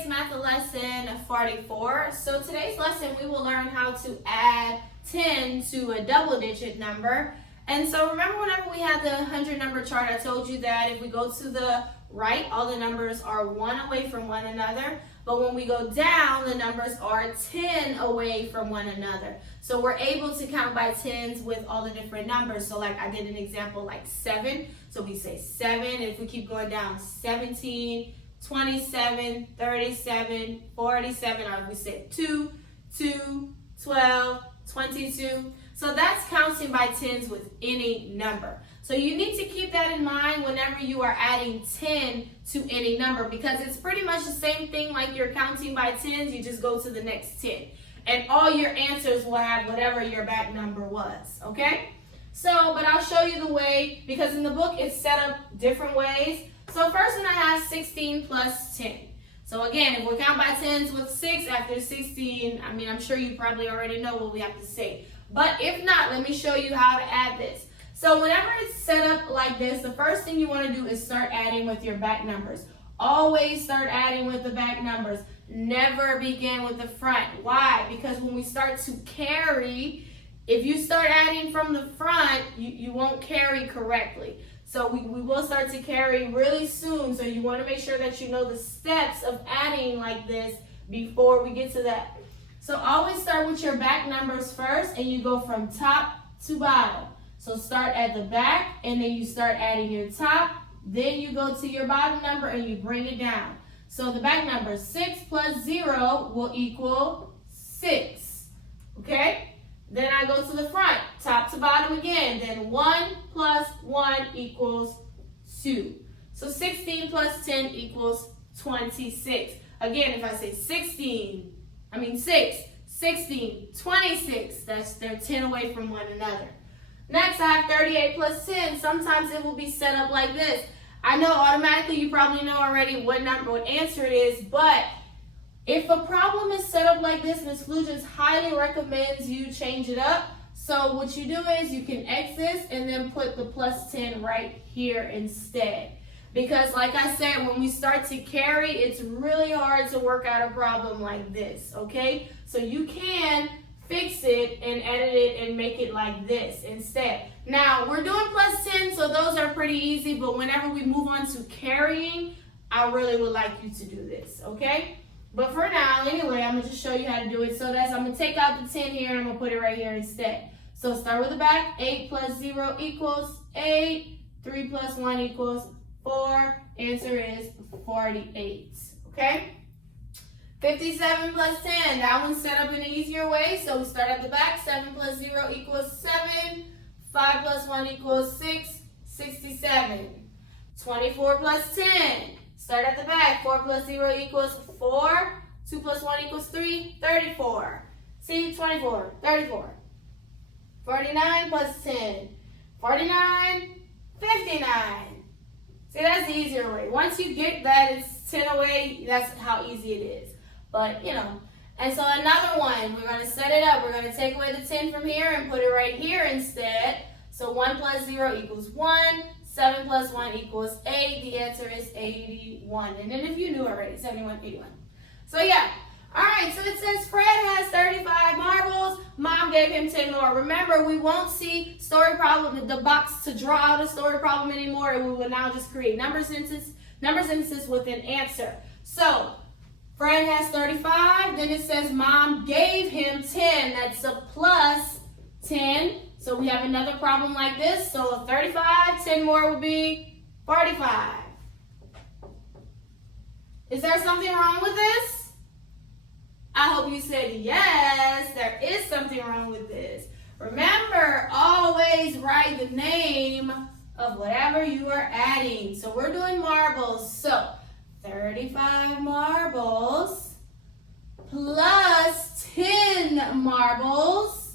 It's Math Lesson 44. So today's lesson we will learn how to add 10 to a double-digit number. And so remember whenever we had the 100 number chart, I told you that if we go to the right, all the numbers are 1 away from one another. But when we go down, the numbers are 10 away from one another. So we're able to count by tens with all the different numbers. So like I did an example like 7. So we say 7. If we keep going down, 17, 27, 37, 47, or we say 2, 2, 12, 22. So that's counting by tens with any number. So you need to keep that in mind whenever you are adding 10 to any number, because it's pretty much the same thing like you're counting by tens, you just go to the next 10. And all your answers will have whatever your back number was, okay? So, but I'll show you the way, because in the book it's set up different ways. So first one I have 16 plus 10. So again, if we count by tens with 6 after 16, I'm sure you probably already know what we have to say. But if not, let me show you how to add this. So whenever it's set up like this, the first thing you want to do is start adding with your back numbers. Always start adding with the back numbers. Never begin with the front. Why? Because when we start to carry, if you start adding from the front, you won't carry correctly. So we will start to carry really soon. So you want to make sure that you know the steps of adding like this before we get to that. So always start with your back numbers first, and you go from top to bottom. So start at the back, and then you start adding your top. Then you go to your bottom number, and you bring it down. So the back number, 6 plus 0 will equal 6. Okay? Then I go to the front, top to bottom again. Then 1 plus 1 equals 2. So 16 plus 10 equals 26. Again, if I say 6, 16, 26, they're 10 away from one another. Next, I have 38 plus 10. Sometimes it will be set up like this. I know automatically you probably know already what answer it is, but if a problem is set up like this, Ms. Flugents highly recommends you change it up. So what you do is you can X this and then put the plus 10 right here instead. Because like I said, when we start to carry, it's really hard to work out a problem like this, okay? So you can fix it and edit it and make it like this instead. Now, we're doing plus 10, so those are pretty easy, but whenever we move on to carrying, I really would like you to do this, okay? But for now, anyway, I'm going to just show you how to do it. So I'm going to take out the 10 here and I'm going to put it right here instead. So start with the back. 8 plus 0 equals 8. 3 plus 1 equals 4. Answer is 48. Okay? 57 plus 10. That one's set up in an easier way. So we start at the back. 7 plus 0 equals 7. 5 plus 1 equals 6. 67. 24 plus 10. Start at the back. 4 plus 0 equals 4. 2 plus 1 equals 3. 34. See, 24. 34. 49 plus 10. 49. 59. See, that's the easier way. Once you get that, it's 10 away. That's how easy it is. But, And so another one, we're going to set it up. We're going to take away the 10 from here and put it right here instead. So 1 plus 0 equals 1. 7 plus 1 equals 8. The answer is 81. And then if you knew already, 71, 81. So yeah. All right, so it says Fred has 35 marbles. Mom gave him 10 more. Remember, we won't see story problem, the box to draw out a story problem anymore. And we will now just create number sentences with an answer. So Fred has 35. Then it says Mom gave him 10. That's a plus 10. So we have another problem like this. So 35, 10 more would be 45. Is there something wrong with this? I hope you said yes, there is something wrong with this. Remember, always write the name of whatever you are adding. So we're doing marbles. So 35 marbles plus 10 marbles.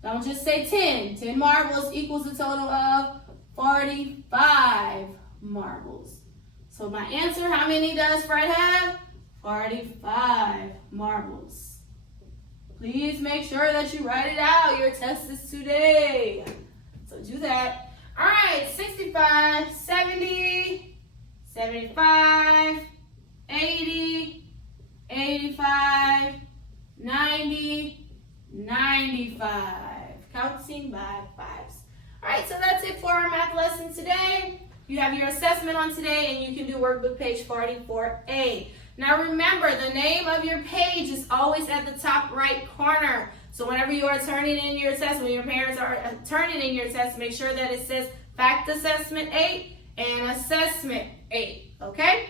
Don't just say 10. 10 marbles equals a total of 45 marbles. So my answer, how many does Fred have? 45 marbles. Please make sure that you write it out. Your test is today. So do that. All right, 65, 70, 75, 80, 90, 95. Counting by fives. All right, so that's it for our math lesson today. You have your assessment on today, and you can do workbook page 44A. Now remember, the name of your page is always at the top right corner. So whenever you are turning in your test, when your parents are turning in your test, make sure that it says Fact Assessment 8 and Assessment 8, okay?